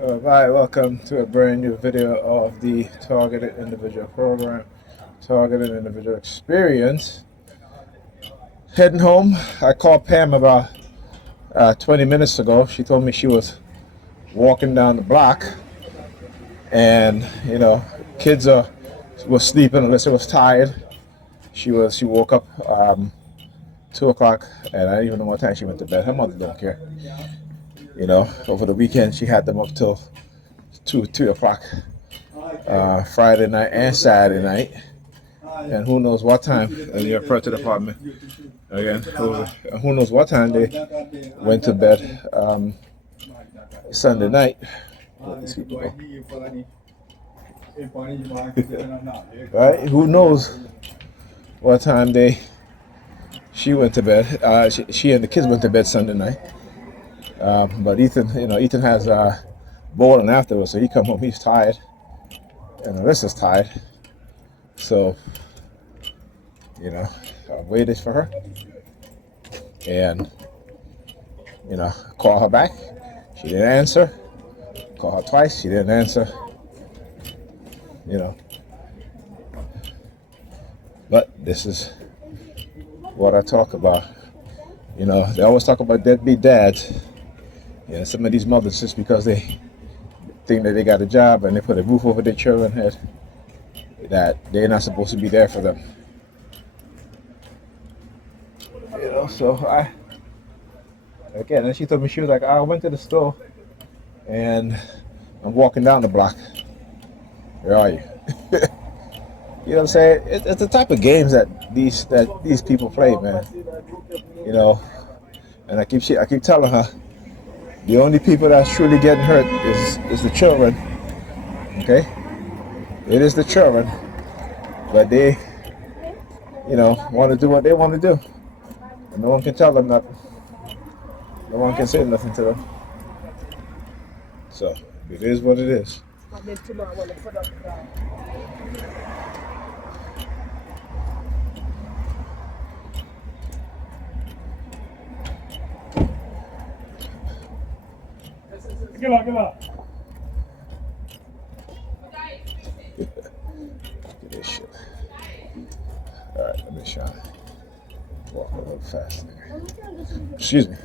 Hi, welcome to a brand new video of the Targeted Individual Program, Targeted Individual Experience. Heading home, I called Pam about 20 minutes ago. She told me she was walking down the block, and kids was sleeping. Alyssa was tired. She woke up 2 o'clock, and I don't even know what time she went to bed. Her mother don't care. Over the weekend she had them up till 2 o'clock, Friday night and Saturday night, and who knows what time in the Predators Department. Again, who knows what time they went to bed Sunday night. Let these people go. Right? Who knows what time she went to bed. She and the kids went to bed Sunday night. But Ethan has bowling afterwards, so he come home, he's tired, and Alyssa's tired. So, I waited for her, and call her back. She didn't answer. Call her twice. She didn't answer. But this is what I talk about. They always talk about deadbeat dads. Yeah, some of these mothers, just because they think that they got a job and they put a roof over their children's head, that they're not supposed to be there for them. So and she told me, she was like, I went to the store and I'm walking down the block. Where are you? You know what I'm saying? It's the type of games that these people play, man. And I keep telling her, the only people that's truly getting hurt is the children. Okay? It is the children. But they, want to do what they want to do. And no one can tell them nothing. No one can say nothing to them. So, it is what it is. Get up. Look at this shit. Alright, let me try. Walk a little faster. Excuse me.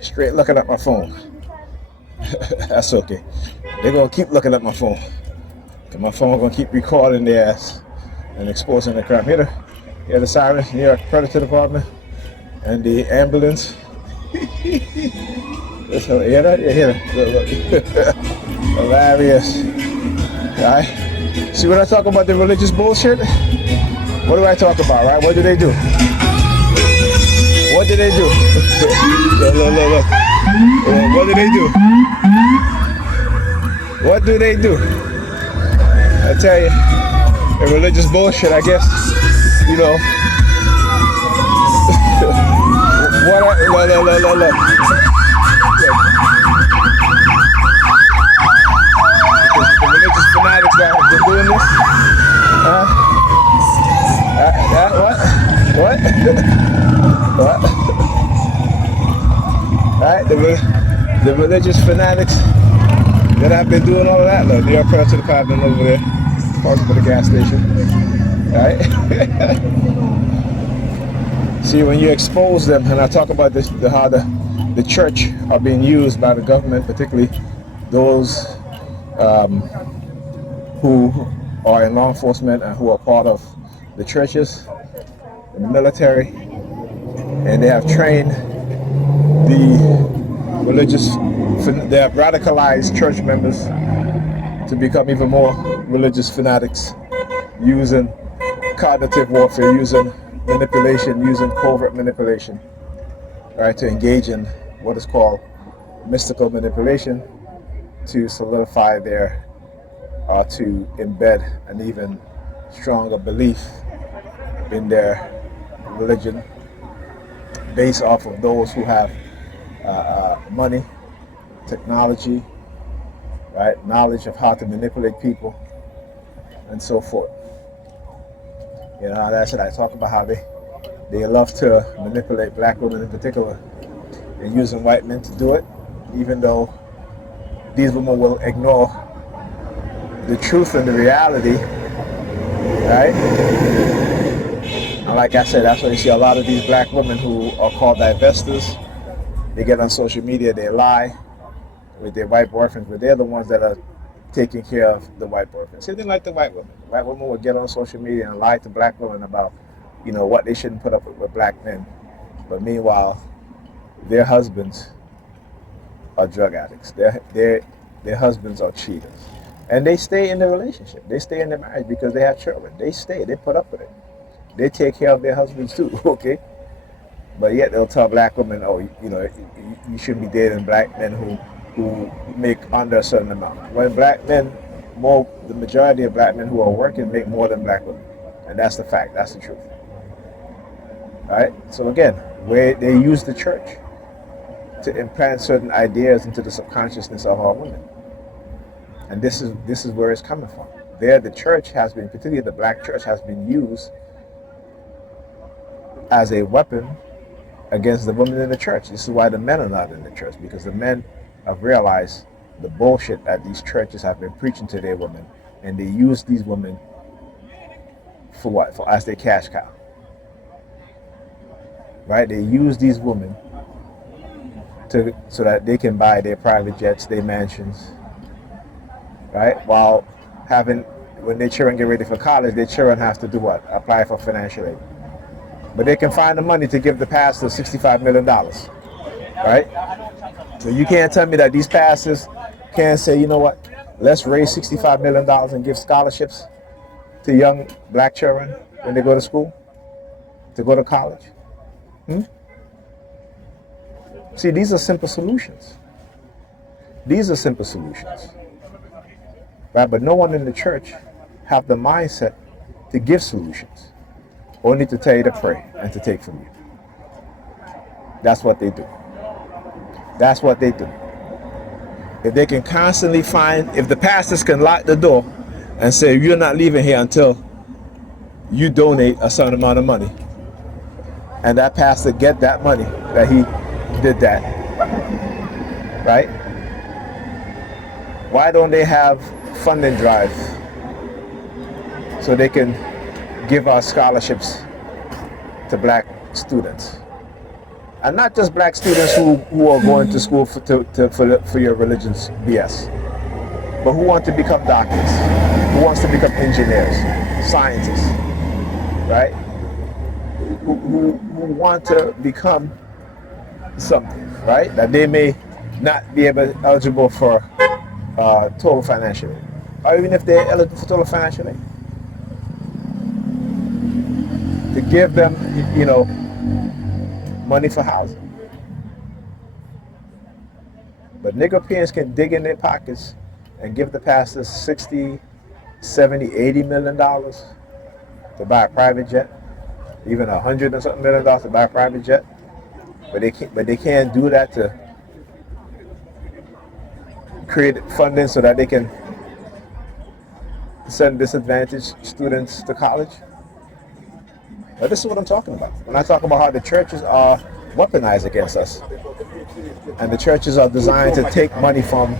Straight looking at my phone. That's okay. They're gonna keep looking at my phone. And my phone gonna keep recording their ass and exposing the crime. Hear the sirens, New York Predators Department. And the ambulance. Listen, hear that? Yeah, hear that. Hilarious. Right? See what I talk about, the religious bullshit? What do I talk about, right? What do they do? What do they do? Look. What do they do? What do they do? I tell you, the religious bullshit, I guess, Look. The religious fanatics that have been doing this. What? Right? The religious fanatics that have been doing all of that. Look, New York Predators Department over there, parking for the gas station. Right? See, when you expose them, and I talk about this, how the church are being used by the government, particularly those who are in law enforcement and who are part of the churches, the military, and they have trained they have radicalized church members to become even more religious fanatics, using cognitive warfare, using manipulation, using covert manipulation, right, to engage in what is called mystical manipulation to solidify to embed an even stronger belief in their religion based off of those who have money, technology, right, knowledge of how to manipulate people, and so forth. That's what I talk about, how they love to manipulate black women in particular and using white men to do it, even though these women will ignore the truth and the reality, right? And like I said, that's why you see a lot of these black women who are called divestors. They get on social media, they lie with their white boyfriends, but they're the ones that are taking care of the white boyfriends. Same thing like the white women. White women would get on social media and lie to black women about, what they shouldn't put up with black men. But meanwhile, their husbands are drug addicts. Their husbands are cheaters. And they stay in the relationship. They stay in the marriage because they have children. They stay. They put up with it. They take care of their husbands too, okay? But yet they'll tell black women, oh, you shouldn't be dating black men who make under a certain amount. When black men, the majority of black men who are working make more than black women. And that's the fact. That's the truth. All right? So again, where they use the church to implant certain ideas into the subconsciousness of our women. And this is where it's coming from. There, the church has been, particularly the black church, has been used as a weapon against the women in the church. This is why the men are not in the church, because the men have realized the bullshit that these churches have been preaching to their women, and they use these women for what? For as their cash cow. Right? They use these women so that they can buy their private jets, their mansions, right? While when their children get ready for college, their children have to do what? Apply for financial aid. But they can find the money to give the pastor $65 million, right? So you can't tell me that these pastors can't say, you know what, let's raise $65 million and give scholarships to young black children when they go to school, to go to college. See, these are simple solutions. These are simple solutions, right? But no one in the church have the mindset to give solutions. Only to tell you to pray and to take from you. That's what they do. That's what they do. If they can constantly if the pastors can lock the door and say, you're not leaving here until you donate a certain amount of money, and that pastor get that money that he did that, right? Why don't they have funding drives so they can give our scholarships to black students, and not just black students who are going to school for your religion's BS, but who want to become doctors, who wants to become engineers, scientists, right? Who want to become something, right? That they may not be eligible for total financial aid, or even if they're eligible for total financial aid. To give them, money for housing. But Negropeans can dig in their pockets and give the pastors 60, 70, 80 million dollars to buy a private jet, even $100 and something million to buy a private jet. But they can't do that to create funding so that they can send disadvantaged students to college. But this is what I'm talking about. When I talk about how the churches are weaponized against us, and the churches are designed to take money from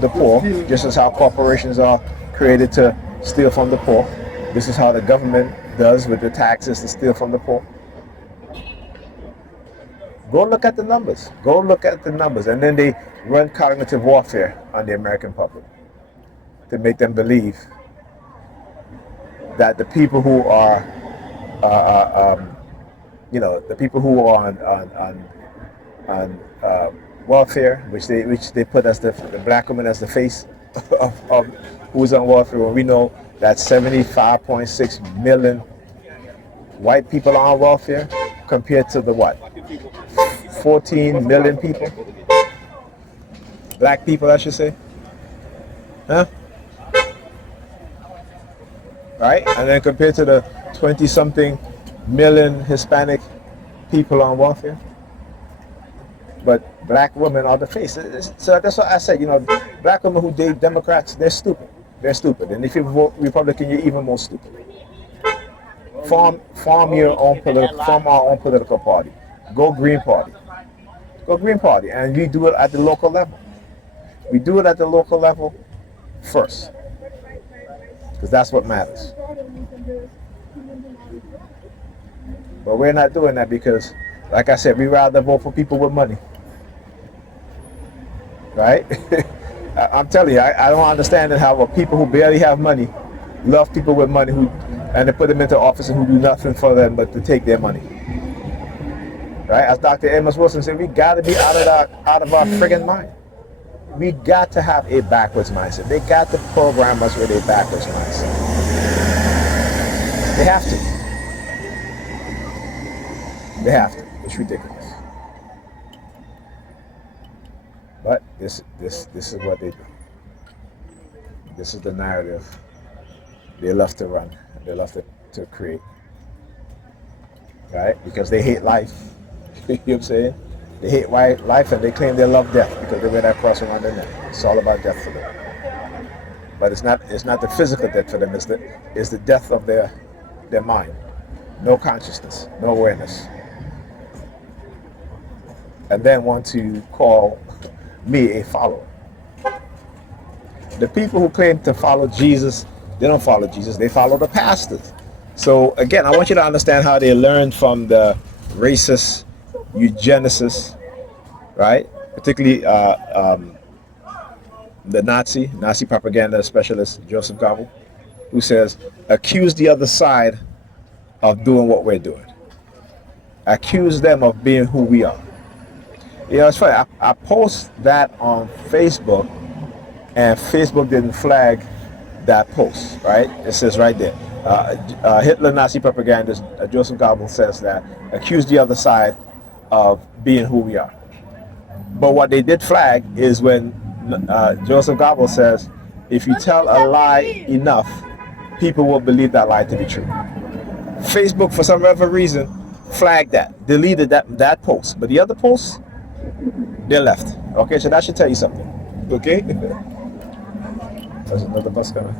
the poor, just as how corporations are created to steal from the poor. This is how the government does with the taxes to steal from the poor. Go look at the numbers. Go look at the numbers. And then they run cognitive warfare on the American public to make them believe that the people who are the people who are on welfare, which they put as the black woman as the face of who's on welfare, when we know that 75.6 million white people are on welfare compared to the 14 million people, black people, I should say, huh? Right, and then compared to the 20-something million Hispanic people on welfare. But black women are the face. So that's what I said, black women who date Democrats, they're stupid. They're stupid. And if you vote Republican, you're even more stupid. Form our own political party. Go Green Party. for Green Party, and we do it at the local level. We do it at the local level first, because that's what matters. But we're not doing that because, like I said, we rather vote for people with money, right? I'm telling you, I don't understand how people who barely have money love people with money and they put them into office and who do nothing for them but to take their money. Right? As Dr. Amos Wilson said, we got to be out of our friggin' mind. We got to have a backwards mindset. They got to program us with a backwards mindset. They have to. They have to. It's ridiculous. But this is what they do. This is the narrative they love to run. They love to create. Right? Because they hate life. You know what I'm saying? They hate life and they claim they love death because they wear that cross around their neck. It's all about death for them. But it's not the physical death for them. It's the death of their mind. No consciousness, no awareness. And then want to call me a follower. The people who claim to follow Jesus, they don't follow Jesus, they follow the pastors. So again, I want you to understand how they learned from the racist eugenicists, right? Particularly the Nazi propaganda specialist, Joseph Goebbels, who says, accuse the other side of doing what we're doing. Accuse them of being who we are. You know, it's funny, I post that on Facebook, and Facebook didn't flag that post, right? It says right there, Hitler Nazi propagandist Joseph Goebbels says that, accuse the other side of being who we are. But what they did flag is when Joseph Goebbels says, if you tell a lie enough, people will believe that lie to be true. Facebook, for some other reason, flagged that, deleted that post. But the other posts, they're left. Okay, so that should tell you something. Okay? There's another bus coming.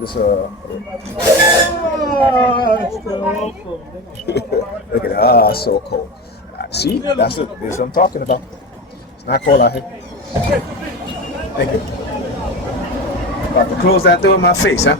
This look at that. So cold. See, that's what I'm talking about. It's not cold out here. Thank you. About to close that door in my face, huh?